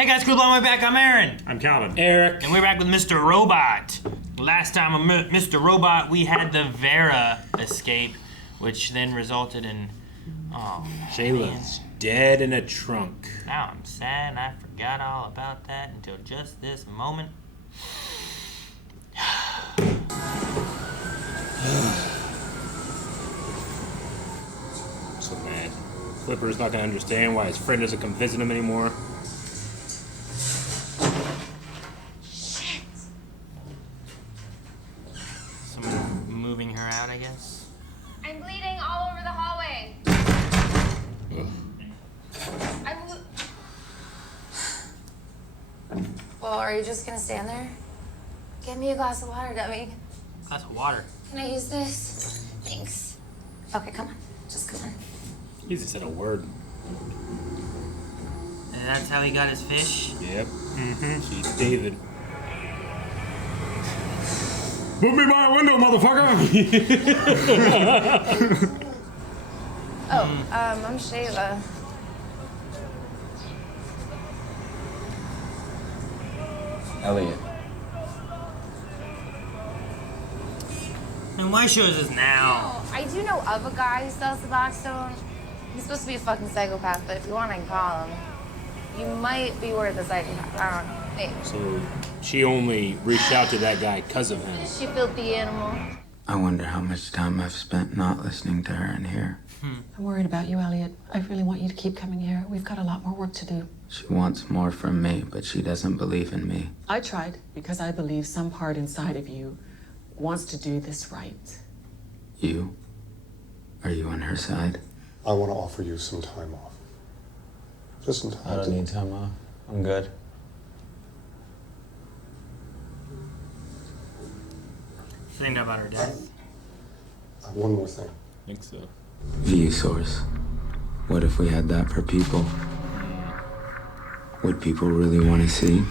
Hey guys, cool on my back. I'm Aaron. I'm Calvin. Eric. And we're back with Mr. Robot. Last time on Mr. Robot, we had the Vera escape, which then resulted in... Oh, Shayla's dead in a trunk. Now I'm sad and I forgot all about that until just this moment. So mad. Flipper's not gonna understand why his friend doesn't come visit him anymore. Someone moving her out, I guess. I'm bleeding all over the hallway. Well, are you just gonna stand there? Get me a glass of water, dummy. Glass of water. Can I use this? Thanks. Okay, come on. Just come on. He just said a word. And that's how he got his fish? Yep. She's David. Put me by a window, motherfucker! I'm Shayla. Elliot. And why shows us now? I do know of a guy who sells the Blackstone. He's supposed to be a fucking psychopath, but if you want, I can call him. You might be worth a psychopath. I don't know. Maybe. So she only reached out to that guy because of him. She filthy animal. I wonder how much time I've spent not listening to her in here. I'm worried about you, Elliot. I really want you to keep coming here. We've got a lot more work to do. She wants more from me, but she doesn't believe in me. I tried because I believe some part inside of you wants to do this right. You? Are you on her side? I want to offer you some time off. Just some time. I don't need time off. I'm good. Saying about her death. One more thing. I think so. View source. What if we had that for people? Would people really want to see?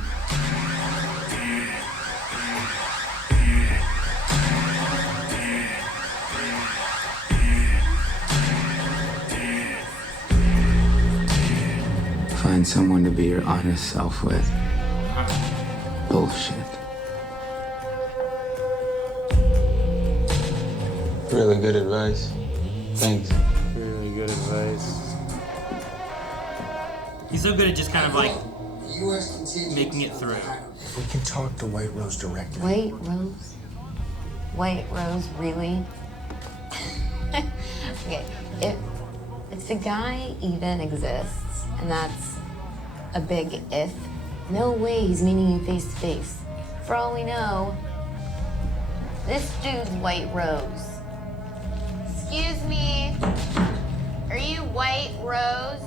Find someone to be your honest self with. Bullshit. Really good advice. Thanks. Really good advice. He's so good at just kind of like making it through. If we can talk to White Rose directly. White Rose? White Rose, really? Okay, if the guy even exists, and that's a big if, no way he's meeting you face to face. For all we know, this dude's White Rose. Excuse me. Are you White Rose?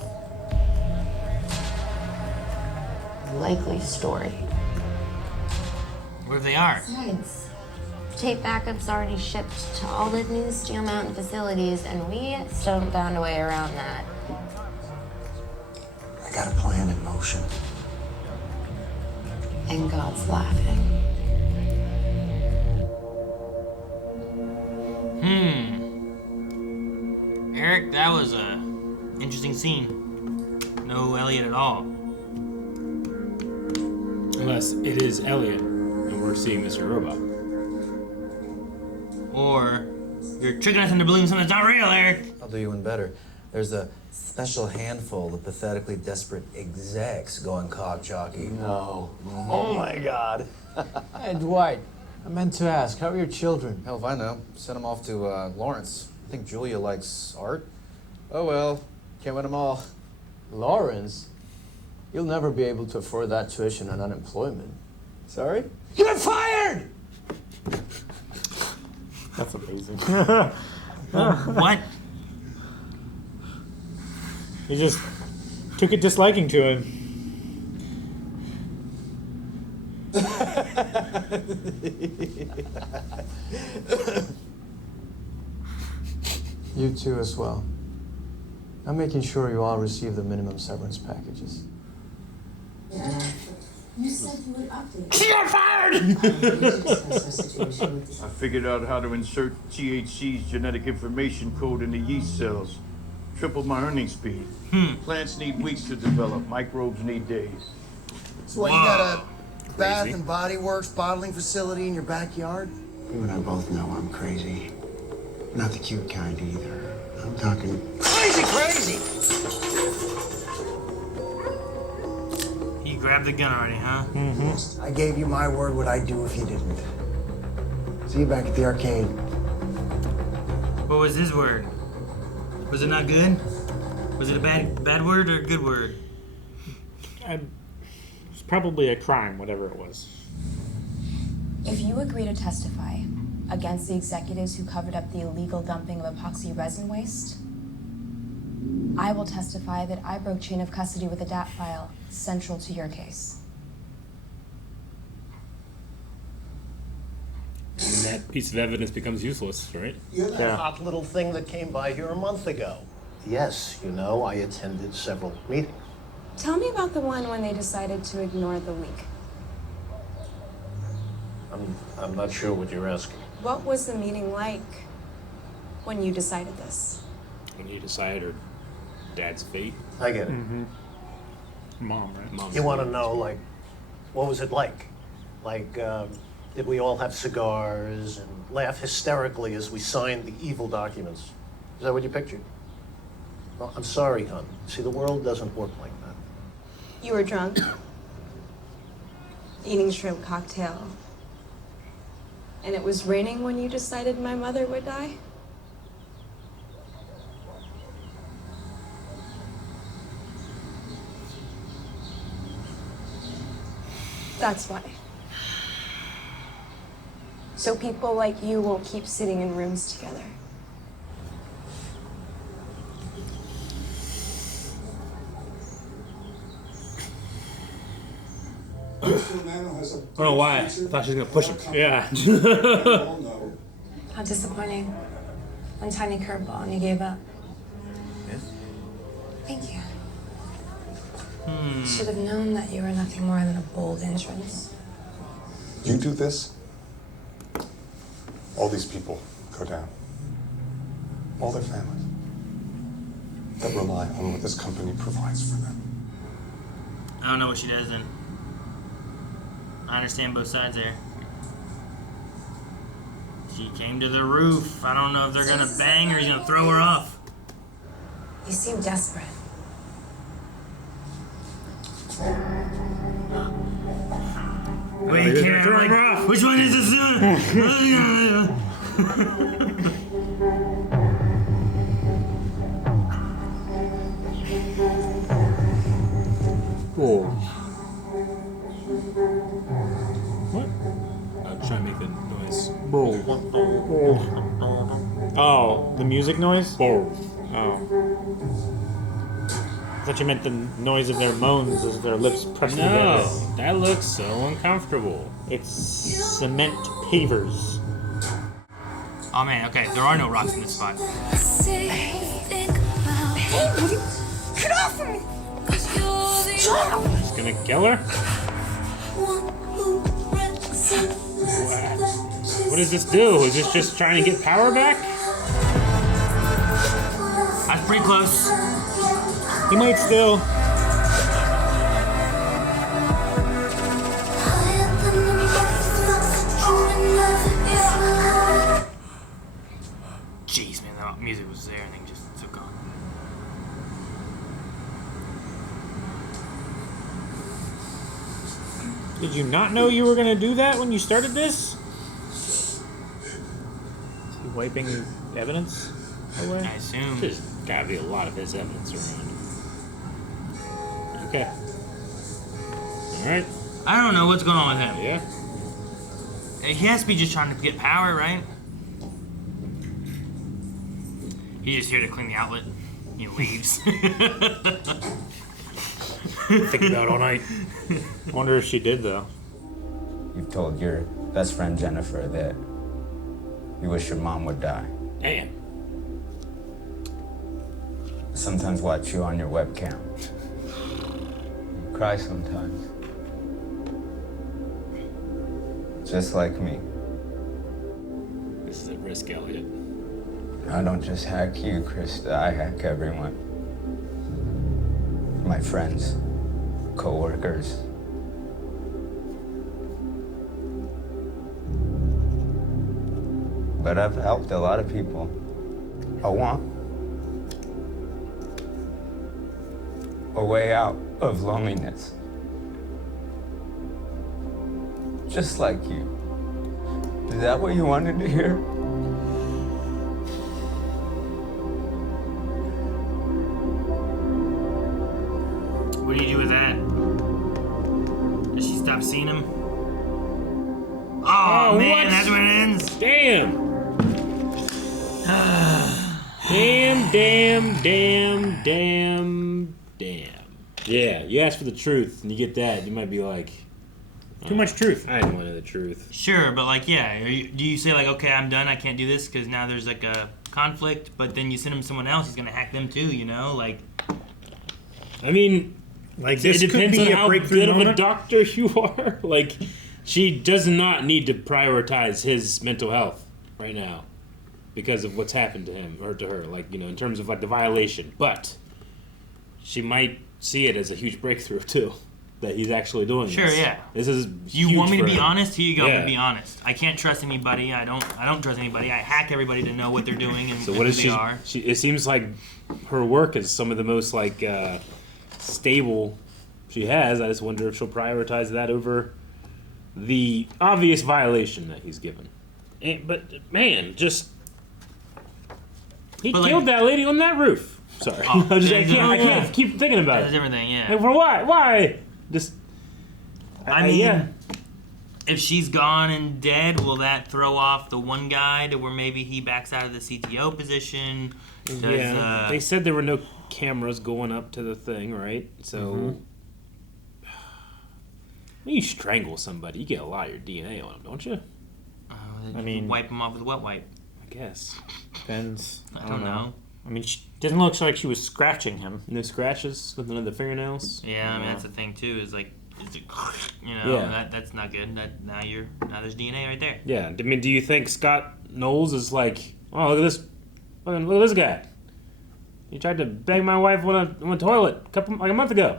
Likely story. What if they are? Besides, tape backup's already shipped to all the new Steel Mountain facilities, and we still haven't found a way around that. I got a plan in motion. And God's laughing. Eric, that was a interesting scene. No Elliot at all. Unless it is Elliot and we're seeing Mr. Robot. Or you're tricking us into believing something that's not real, Eric. I'll do you one better. There's a special handful of pathetically desperate execs going cock jockey. No. Oh my God. Hey, Dwight. I meant to ask, how are your children? Hell if I know. Sent them off to Lawrence. I think Julia likes art. Oh well, can't win them all. Lawrence? You'll never be able to afford that tuition and unemployment. Sorry? You're fired! That's amazing. What? He just took a disliking to him. You too as well. I'm making sure you all receive the minimum severance packages. You said you would update. She got fired! I figured out how to insert THC's genetic information code into yeast cells. Tripled my earning speed. Plants need weeks to develop. Microbes need days. So what, you got a Bath Crazy. and Body Works bottling facility in your backyard? You and I both know I'm crazy. Not the cute kind either. I'm talking crazy! You grabbed the gun already, huh? I gave you my word what I'd do if you didn't. See you back at the arcade. What was his word? Was it not good? Was it a bad word or a good word? It's probably a crime, whatever it was. If you agree to testify against the executives who covered up the illegal dumping of epoxy resin waste, I will testify that I broke chain of custody with a DAT file central to your case. And that piece of evidence becomes useless, right? You're that hot little thing that came by here a month ago. Yes, you know, I attended several meetings. Tell me about the one when they decided to ignore the leak. I'm not sure what you're asking. What was the meeting like when you decided this? When you decide her dad's fate. I get it. Mom, right? Mom's You want to fate. know, like, what was it like? Like, did we all have cigars and laugh hysterically as we signed the evil documents? Is that what you pictured? Well, I'm sorry, hon. See, the world doesn't work like that. You were drunk, eating shrimp cocktail, and it was raining when you decided my mother would die? That's why. So people like you won't keep sitting in rooms together. I don't know why. I thought she was gonna push him. Yeah. How disappointing. One tiny curveball and you gave up. Thank you. Should have known that you were nothing more than a bold entrance. You do this, all these people go down. All their families that rely on what this company provides for them. I don't know what she does then. I understand both sides there. She came to the roof. I don't know if they're gonna bang or he's gonna throw her off. You seem desperate. Wait, you can't throw her off. Which one is this? Cool. What? I'm trying to make the noise. Oh, the music noise? Boom. Oh. I thought you meant the noise of their moans as their lips pressed together. No, that looks so uncomfortable. It's cement pavers. Oh man, okay, there are no rocks in this spot. Get off of me! Just gonna kill her? What does this do? Is this just trying to get power back? That's pretty close. He might still. Jeez, man, that music was there and then just took on. Did you not know you were gonna do that when you started this? Is he wiping evidence away? I assume. There's gotta be a lot of his evidence around. Okay. Alright. I don't know what's going on with him. Yeah. He has to be just trying to get power, right? He's just here to clean the outlet. He leaves. Think about it all night. Wonder if she did though. You've told your best friend Jennifer that you wish your mom would die. Damn. I sometimes watch you on your webcam. You cry sometimes. Just like me. This is a risk, Elliot. I don't just hack you, Krista. I hack everyone. My friends, co-workers, but I've helped a lot of people. I want a way out of loneliness. Just like you. Is that what you wanted to hear? What do you do with that? Does she stop seeing him? Oh, man, what? that's where it ends. Damn. Damn. Yeah, you ask for the truth and you get that, you might be like, Too much truth. I didn't want to know the truth. Sure, but like, yeah, do you say like, okay, I'm done, I can't do this because now there's like a conflict, but then you send him to someone else, he's gonna hack them too, you know? Like, I mean, Like, it this could depends be on a how breakthrough good of a moment. doctor you are. Like, she does not need to prioritize his mental health right now because of what's happened to him or to her, like, you know, in terms of like the violation. But she might see it as a huge breakthrough too, that he's actually doing sure, this. yeah. This is You huge want me to for be him. honest? Here you go. Yeah. To be honest, I can't trust anybody. I don't trust anybody. I hack everybody to know what they're doing and, So and what who is they are. she? It seems like her work is some of the most like stable she has. I just wonder if she'll prioritize that over the obvious violation that he's given. But man, just he But, killed like- that lady on that roof. Sorry, Oh, I that's can't keep thinking about That's a it. different thing, yeah. Like, for why? Why? Just I mean, yeah. if she's gone and dead, will that throw off the one guy to where maybe he backs out of the CTO position? Does, Yeah, they said there were no cameras going up to the thing, right? So, when you strangle somebody, you get a lot of your DNA on them, don't you? I mean, wipe them off with a wet wipe. I guess. Depends. I don't know. I mean, she didn't look like she was scratching him. No scratches with none of the fingernails. Yeah, I mean that's the thing too. Is like, you know, Yeah. that's not good. That now there's DNA right there. Yeah. I mean, do you think Scott Knowles is like, oh, look at this guy. He tried to bang my wife on a toilet a month ago.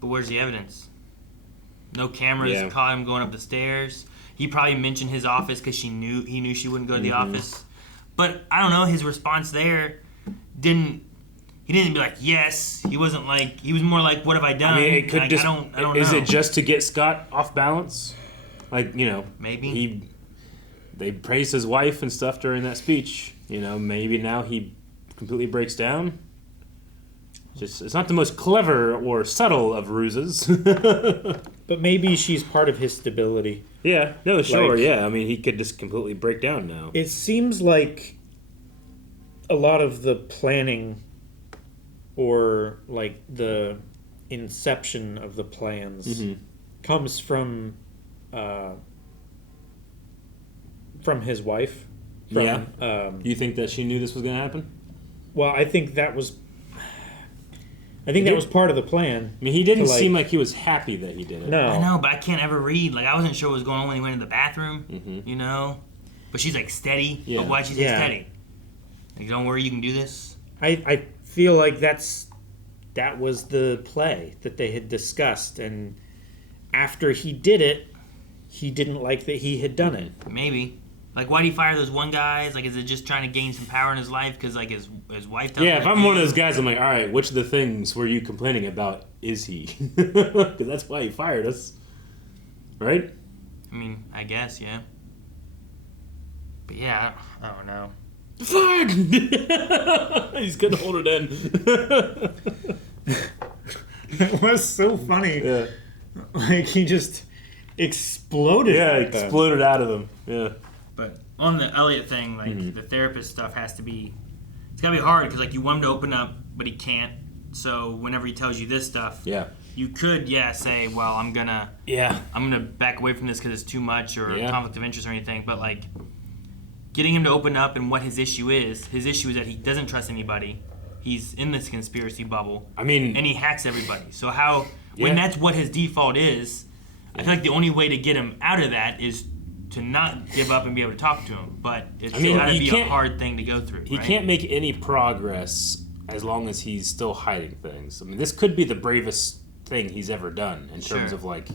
But where's the evidence? No cameras Yeah. caught him going up the stairs. He probably mentioned his office because he knew she wouldn't go to the office. But I don't know. His response there didn't. He didn't be like yes. He wasn't like. He was more like, what have I done? I mean, it could Like, just. I don't is know. it just to get Scott off balance? Like, you know, Maybe. They praised his wife and stuff during that speech. You know, maybe now he completely breaks down. Just, it's not the most clever or subtle of ruses. But maybe she's part of his stability. Yeah, no, sure, Like- yeah. I mean, he could just completely break down now. It seems like a lot of the planning or like the inception of the plans comes from his wife. From, Yeah. You think that she knew this was going to happen? Well, I think that was part of the plan. I mean, he didn't to, like- seem like he was happy that he did it. No. I know, but I can't ever read. Like I wasn't sure what was going on when he went in the bathroom. You know, but she's like steady. Yeah. But why'd she say Yeah. steady? Like, don't worry, you can do this. I feel like that was the play that they had discussed, and after he did it, he didn't like that he had done it. Maybe. Like, why'd he fire those one guys? Like, is it just trying to gain some power in his life because, like, his wife tells Yeah, him if to I'm one of do? those guys, I'm like, all right, which of the things were you complaining about is he? Because that's why he fired us. Right? I mean, I guess, yeah. But yeah, I don't know. Fired! He's going to hold it in. It was so funny. Yeah. Like, he just exploded. Yeah, at them. exploded out of him. Yeah. But on the Elliot thing, like, the therapist stuff has to be... It's got to be hard because, like, you want him to open up, but he can't. So whenever he tells you this stuff... Yeah. You could, say, well, I'm gonna back away from this because it's too much or conflict of interest or anything. But like, getting him to open up and what his issue is that he doesn't trust anybody. He's in this conspiracy bubble. I mean, and he hacks everybody. So when that's what his default is, I feel like the only way to get him out of that is to not give up and be able to talk to him. But it's got to be a hard thing to go through. He right? can't make any progress as long as he's still hiding things. I mean, this could be the bravest thing he's ever done in terms of like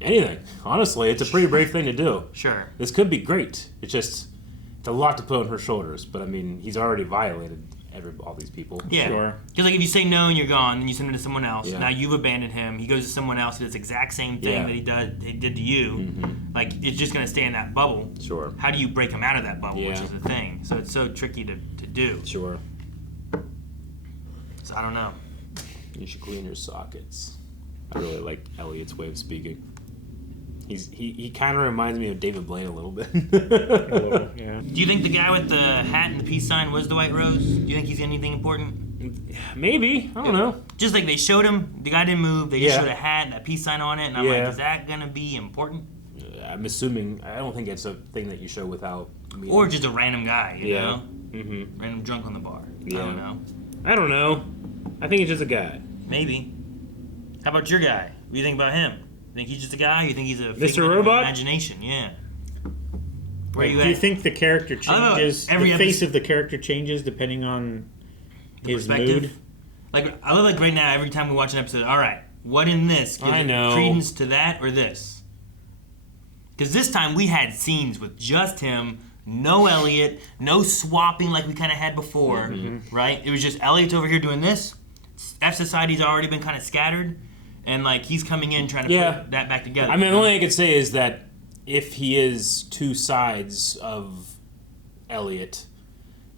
Anything. Honestly, it's a pretty brave thing to do. Sure. This could be great. It's a lot to put on her shoulders. But I mean, he's already violated all these people. Yeah. Sure. Because like if you say no and you're gone, then you send him to someone else. Yeah. Now you've abandoned him. He goes to someone else who does the exact same thing that he did to you. Like it's just gonna stay in that bubble. Sure. How do you break him out of that bubble? Yeah. Which is the thing. So it's so tricky to do. Sure. So I don't know. You should clean your sockets. I really like Elliot's way of speaking. He kind of reminds me of David Blaine a little bit. Yeah. Do you think the guy with the hat and the peace sign was Dwight Rose? Do you think he's anything important? Maybe. I don't know. Just like they showed him, the guy didn't move. They just Yeah. showed a hat and a peace sign on it, and I'm like, is that gonna be important? I'm assuming. I don't think it's a thing that you show without. Or just a random guy, you know? Mm-hmm. Random drunk on the bar. Yeah. I don't know. I don't know. I think it's just a guy. Maybe. How about your guy? What do you think about him? You think he's just a guy? You think he's a Mr. figment of Robot? Imagination? Yeah. Where you Do at? you think the character changes? every The face episode- of the character changes depending on The his perspective? mood. Like I love like right now. Every time we watch an episode, all right, what in this gives I know. credence to that or this? Because this time we had scenes with just him, no Elliot, no swapping like we kind of had before, right? It was just Elliot's over here doing this. F Society's already been kind of scattered, and like he's coming in trying to put that back together. I mean, the only thing I could say is that if he is two sides of Elliot,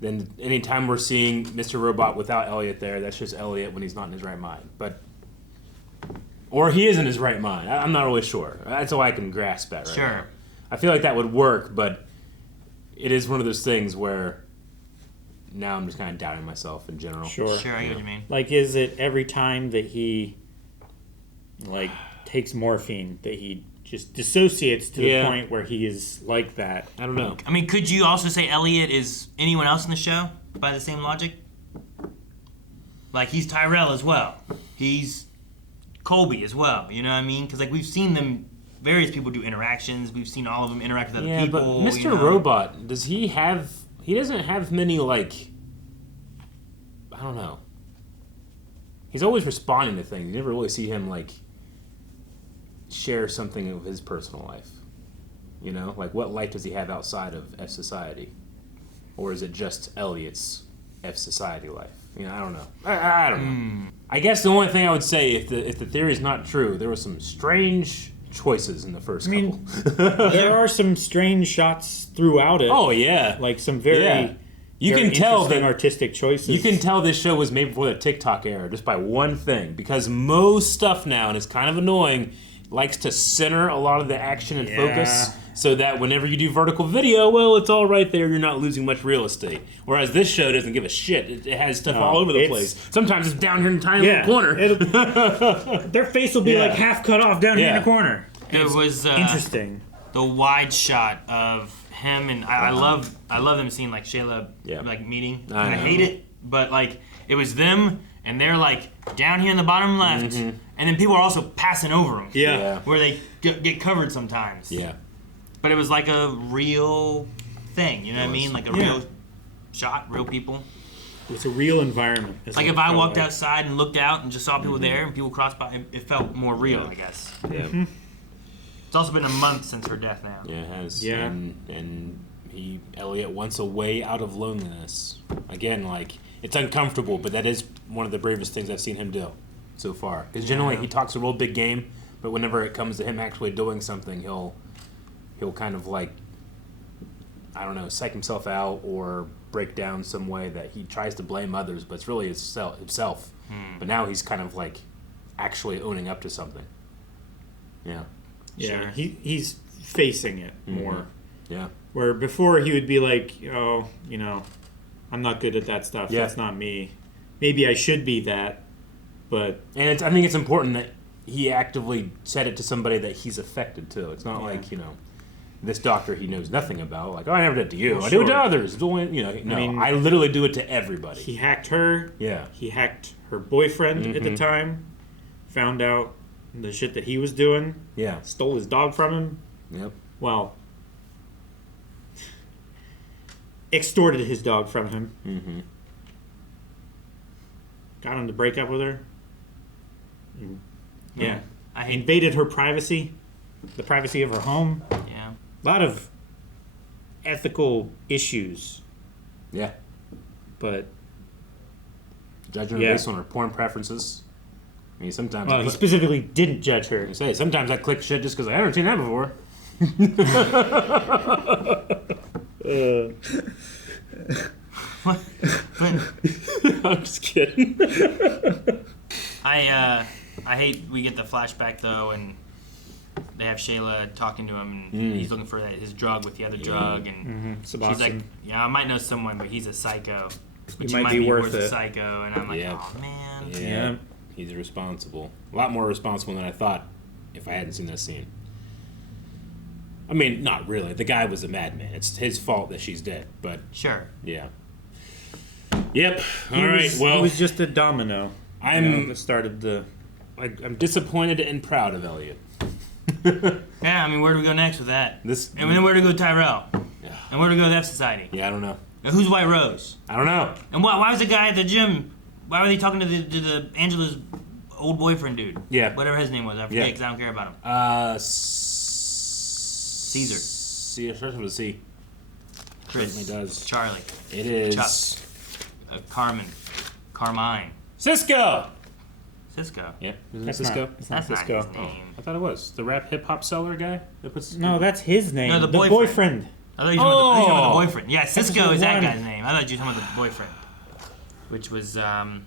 then anytime we're seeing Mr. Robot without Elliot there, that's just Elliot when he's not in his right mind. Or he is in his right mind. I'm not really sure. That's all I can grasp at right Sure. now. I feel like that would work, but it is one of those things where now I'm just kind of doubting myself in general. Sure. Sure, I get what you mean. Like, is it every time that he like takes morphine that he just dissociates to the point where he is like that? I don't know. I mean, could you also say Elliot is anyone else in the show by the same logic? Like he's Tyrell as well. He's Colby as well. You know what I mean? Because like we've seen them, various people do interactions. We've seen all of them interact with other people. But Mr. you know? Robot, does he have? He doesn't have many like. I don't know. He's always responding to things. You never really see him like share something of his personal life. You know, like what life does he have outside of F Society, or is it just Elliot's F Society life? You know, I don't know. I don't know. I guess the only thing I would say, if the theory is not true, there was some strange choices in the first couple. There are some strange shots throughout it. Oh yeah, like some very. You very can tell that artistic choices. You can tell this show was made before the TikTok era just by one thing, because most stuff now, and it's kind of annoying, likes to center a lot of the action and focus, so that whenever you do vertical video, well, it's all right there. You're not losing much real estate. Whereas this show doesn't give a shit. It has stuff all over the place. Sometimes it's down here in a tiny little corner. Their face will be like half cut off down here in the corner. There was interesting. The wide shot of him, and I love them seeing like Shayla like meeting. I I know. hate it, but like it was them, and they're like down here in the bottom left, and then people are also passing over them. Where they get covered sometimes. Yeah. But it was like a real thing, you know what I mean? Like a real shot, real people. It's a real environment. Like if I walked outside and looked out and just saw people there and people crossed by, it felt more real, I guess. Yeah. It's also been a month since her death now. Yeah, it has. Yeah. And Elliot wants a way out of loneliness. Again, like, it's uncomfortable, but that is one of the bravest things I've seen him do so far. Because generally he talks a real big game, but whenever it comes to him actually doing something, he'll kind of like, I don't know, psych himself out or break down some way that he tries to blame others, but it's really himself. But now he's kind of like actually owning up to something. Yeah. Yeah, Sure. he's facing it more. Yeah. Where before he would be like, oh, you know, I'm not good at that stuff. Yeah. That's not me. Maybe I should be that, but... And I think it's important that he actively said it to somebody that he's affected to. It's not like, you know, this doctor he knows nothing about. Like, oh, I never did it to you. Well, I do it to sure. others. You know, no, I literally do it to everybody. He hacked her. Yeah. He hacked her boyfriend at the time. Found out the shit that he was doing. Yeah. Stole his dog from him. Yep. Well, extorted his dog from him. Mm-hmm. Got him to break up with her. Yeah. I hate Invaded her privacy. the privacy of her home. Yeah. A lot of ethical issues. Yeah. But judging her based on her porn preferences. I mean, sometimes. Well, he specifically didn't judge her. I say sometimes I click shit just because I haven't seen that before. I'm just kidding. I hate we get the flashback though, and they have Shayla talking to him, and he's looking for his drug with the other drug, and she's like, "Yeah, I might know someone, but he's a psycho. But you might be worth a psycho." And I'm like, "Oh man." Yeah. He's responsible. A lot more responsible than I thought if I hadn't seen that scene. I mean, not really. The guy was a madman. It's his fault that she's dead, but... Sure. Yeah. Yep. All right, well... It was just a domino. That started the... I'm disappointed and proud of Elliot. Yeah, I mean, where do we go next with that? And then where do we go with Tyrell? Yeah. And where do we go with F Society? Yeah, I don't know. And who's White Rose? I don't know. And why was the guy at the gym... Why were they talking to the Angela's old boyfriend dude? Yeah. Whatever his name was. I forget because I don't care about him. Caesar. It starts with a C. Chris. Certainly does. Charlie. It is. Chuck. Carmine. Cisco. Cisco. Yep. Isn't it That's Cisco? not- it's not Cisco. Not his name. I thought it was. The rap hip hop seller guy? That puts No, that's his name. No, the boyfriend. I thought you were talking about the boyfriend. Yeah, Cisco Episode is that 1. guy's name. I thought you were talking about the boyfriend. Which was, Ollie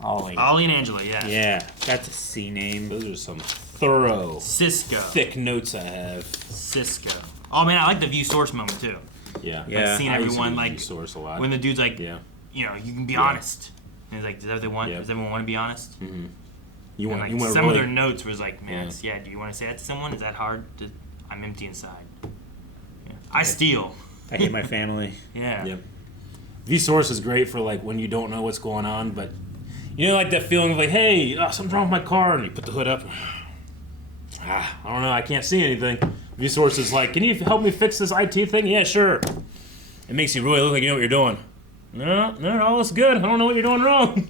and Angela, yeah. Yeah, that's a C name. Those are some thorough, Cisco. thick notes I have. Cisco. Oh man, I like the view source moment too. Yeah. Like seeing everyone like source a lot. when the dude's like, you know, you can be honest. And he's like, does everyone want to be honest? Mm-hmm. And some of their notes was like, man, do you want to say that to someone? Is that hard? I'm empty inside. Yeah. I steal. I hate my family. Yeah. Yep. vSource is great for like when you don't know what's going on, but you know, like that feeling of like, hey, something's wrong with my car, and you put the hood up. I don't know, I can't see anything. vSource is like, can you help me fix this IT thing? Yeah, sure. It makes you really look like you know what you're doing. No, all looks good. I don't know what you're doing wrong.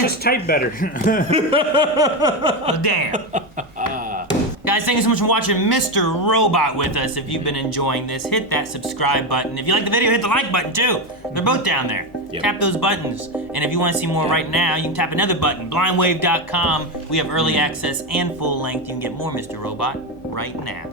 Just type better. Oh, damn. Guys, thank you so much for watching Mr. Robot with us. If you've been enjoying this, hit that subscribe button. If you like the video, hit the like button too. They're both down there. Yep. Tap those buttons. And if you want to see more right now, you can tap another button, blindwave.com. We have early access and full length. You can get more Mr. Robot right now.